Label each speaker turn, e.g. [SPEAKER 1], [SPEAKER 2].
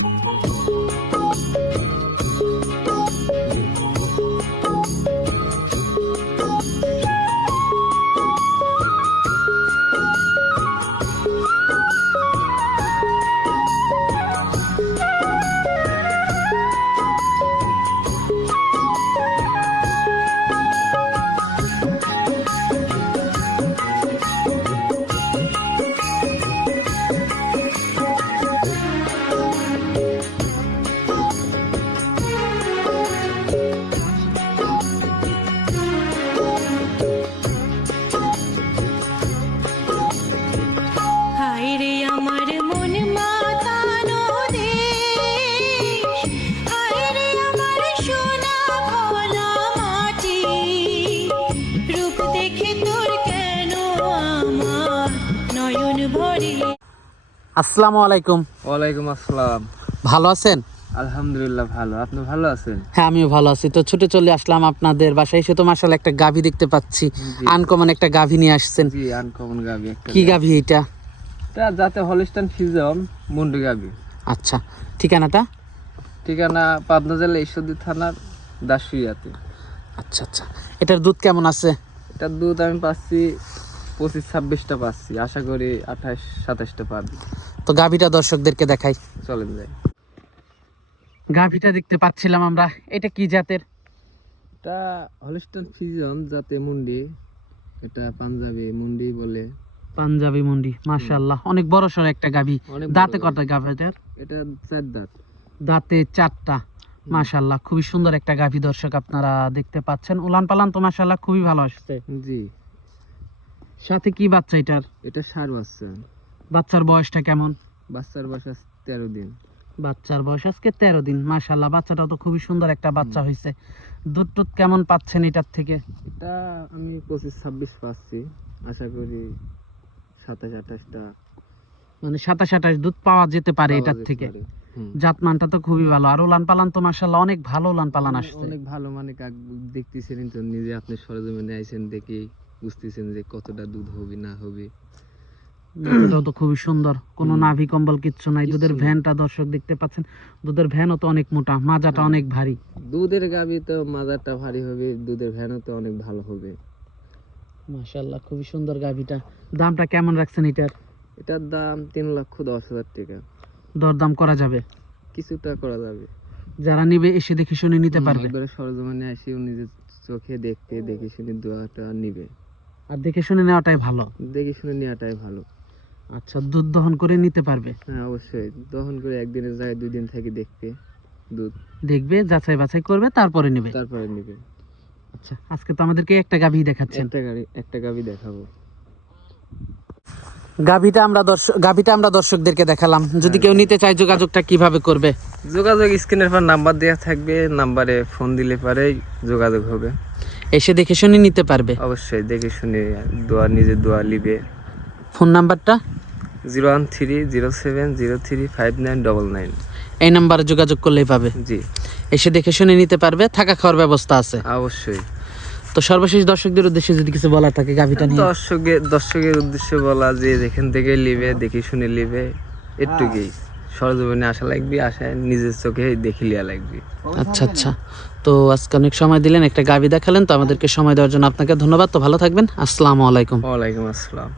[SPEAKER 1] হায়
[SPEAKER 2] আসসালামু আলাইকুম।
[SPEAKER 3] ওয়ালাইকুম আসসালাম।
[SPEAKER 2] ভালো আছেন?
[SPEAKER 3] আলহামদুলিল্লাহ ভালো। আপনি ভালো আছেন?
[SPEAKER 2] হ্যাঁ আমিও ভালো আছি। তো ছুটে চলে আসলাম আপনাদের বাসায়। এসে তো মাসাল একটা গাভী দেখতে পাচ্ছি। আনকমন একটা গাভী নিয়ে আসছেন।
[SPEAKER 3] জি আনকমন একটা
[SPEAKER 2] কি গাভী। এটা?
[SPEAKER 3] এটা যাতে হলিস্টান ফিজম মুন্ডু গাবি
[SPEAKER 2] আচ্ছা। ঠিকানাটা?
[SPEAKER 3] ঠিকানা পাবনা জেলা ঈশ্বরদী থানার দাসুইয়াতে।
[SPEAKER 2] আচ্ছা আচ্ছা। এটার দুধ কেমন আছে?
[SPEAKER 3] এটার দুধ আমি পাচ্ছি পঁচিশ ছাব্বিশটা পাচ্ছি। আশা করি আঠাশ সাতাশটা পাবি।
[SPEAKER 2] তো গাভীটা দর্শকদেরকে দেখাই।
[SPEAKER 3] চলেন যাই।
[SPEAKER 2] গাভীটা দেখতে পাচ্ছিলাম আমরা। এটা কি জাতের?
[SPEAKER 3] এটা হলিস্টান ফিজম যাতে মুন্ডি। এটা পাঞ্জাবি মুন্ডি বলে।
[SPEAKER 2] পাঞ্জাবি মন্ডি মাশাআল্লাহ। অনেক বড় সড় একটা গাভী। দাঁতে কটা গাভীটার
[SPEAKER 3] এটা চার দাঁত।
[SPEAKER 2] দাঁতে চারটা। মাশাআল্লাহ খুবই সুন্দর একটা গাভী দর্শক আপনারা দেখতে পাচ্ছেন। উলান পালান তো মাশাআল্লাহ খুবই ভালো আসছে।
[SPEAKER 3] জি।
[SPEAKER 2] সাথে কি বাচ্চা এটার?
[SPEAKER 3] এটা সার বাচ্চা।
[SPEAKER 2] বাচ্চার বয়সটা কেমন?
[SPEAKER 3] বাচ্চার বাসা তেরো দিন।
[SPEAKER 2] বাচ্চার বয়স আজকে তেরো দিন মাশাল্লাহ বাচ্চাটাও তো খুবই সুন্দর একটা বাচ্চা হয়েছে দুধ টুধ কেমন পাচ্ছেন এটার থেকে?
[SPEAKER 3] এটা আমি পঁচিশ ছাব্বিশ পাচ্ছি। আশা করি সাতাশ আঠাশটা
[SPEAKER 2] মানে সাতাশ আঠাশ দুধ পাওয়া যেতে পারে এটার থেকে। জাতমানটা তো খুবই ভালো। আর উলান পালান তো মাশাল্লাহ অনেক ভালো উলান পালান আসছে।
[SPEAKER 3] অনেক ভালো মানে কাক দেখতেছেন তো নিজে আপনি সরজমিনে আইছেন দেখি বুঝতেছেন যে কতটা দুধ হবে না হবে।
[SPEAKER 2] দুধটাও তো খুবই সুন্দর। কোনো নাভি কম্বল কিচ্ছু নাই। দুধের ভ্যানটা দর্শক দেখতে পাচ্ছেন। দুধের ভ্যানও তো অনেক মোটা মাজাটা। অনেক ভারী।
[SPEAKER 3] দুধের গাবি তো মাজারটা ভারী হবে দুধের ভ্যানও তো অনেক ভালো হবে।
[SPEAKER 2] মাশাল্লাহ খুবই সুন্দর দামটা কেমন রাখছেন এটার?
[SPEAKER 3] এটার দাম তিন লক্ষ দশ হাজার টাকা।
[SPEAKER 2] দরদাম করা যাবে?
[SPEAKER 3] কিছুটা করা যাবে।
[SPEAKER 2] যারা নিবে এসে দেখে শুনে নিতে পারবে।
[SPEAKER 3] একবারে সরজমিনে আসি নিজের চোখে দেখতে দেখে শুনে দোয়াটা নিবে।
[SPEAKER 2] আর দেখে শুনে নেওয়াটাই ভালো।
[SPEAKER 3] দেখে শুনে নেওয়াটাই ভালো।
[SPEAKER 2] আচ্ছা দুধ দহন করে নিতে পারবে?
[SPEAKER 3] হ্যাঁ অবশ্যই। দহন করে একদিনে যায় দুই দিন থেকে দেখতে দুধ।
[SPEAKER 2] দেখবে যাচাই বাছাই করবে তারপরে নেবে?
[SPEAKER 3] তারপরে নিবে।
[SPEAKER 2] আচ্ছা আজকে তো আমাদেরকে একটা গাভী দেখাচ্ছেন।
[SPEAKER 3] একটা গাড়ি একটা গাভী দেখাবো।
[SPEAKER 2] গাভীটা আমরা দর্শক গাভীটা আমরা দর্শকদেরকে দেখালাম। যদি কেউ নিতে চায় যোগাযোগটা কীভাবে করবে?
[SPEAKER 3] যোগাযোগ স্ক্রিনের পর নাম্বার দেওয়া থাকবে নাম্বারে ফোন দিলে পরেই যোগাযোগ হবে।
[SPEAKER 2] এসে দেখে শুনে নিতে পারবে।
[SPEAKER 3] অবশ্যই দেখে শুনে দোয়া নিজে দোয়া নিবে।
[SPEAKER 2] ফোন নাম্বারটা?
[SPEAKER 3] Zero one three zero seven zero three five nine double nine
[SPEAKER 2] এই নাম্বারে যোগাযোগ করলেই পাবে।
[SPEAKER 3] জি।
[SPEAKER 2] এসে দেখে শুনে নিতে পারবে থাকা খাওয়ার ব্যবস্থা আছে।
[SPEAKER 3] অবশ্যই।
[SPEAKER 2] তো সর্বশেষ দর্শকদের উদ্দেশ্যে যদি কিছু বলার থাকে গাভীটা নিয়ে।
[SPEAKER 3] দর্শকের দর্শকের উদ্দেশ্যে বলা যে যেখান থেকে নিবে দেখে শুনে নিবে একটুকুই সরজমিনে আসা লাগবে আসায় নিজের চোখে দেখে লিয়া লাগবে।
[SPEAKER 2] আচ্ছা আচ্ছা। তো আজকে অনেক সময় দিলেন একটা গাভী দেখালেন তো আমাদেরকে সময় দেওয়ার জন্য আপনাকে ধন্যবাদ। তো ভালো থাকবেন। আসসালামু আলাইকুম।
[SPEAKER 3] ওয়ালাইকুম আসসালাম।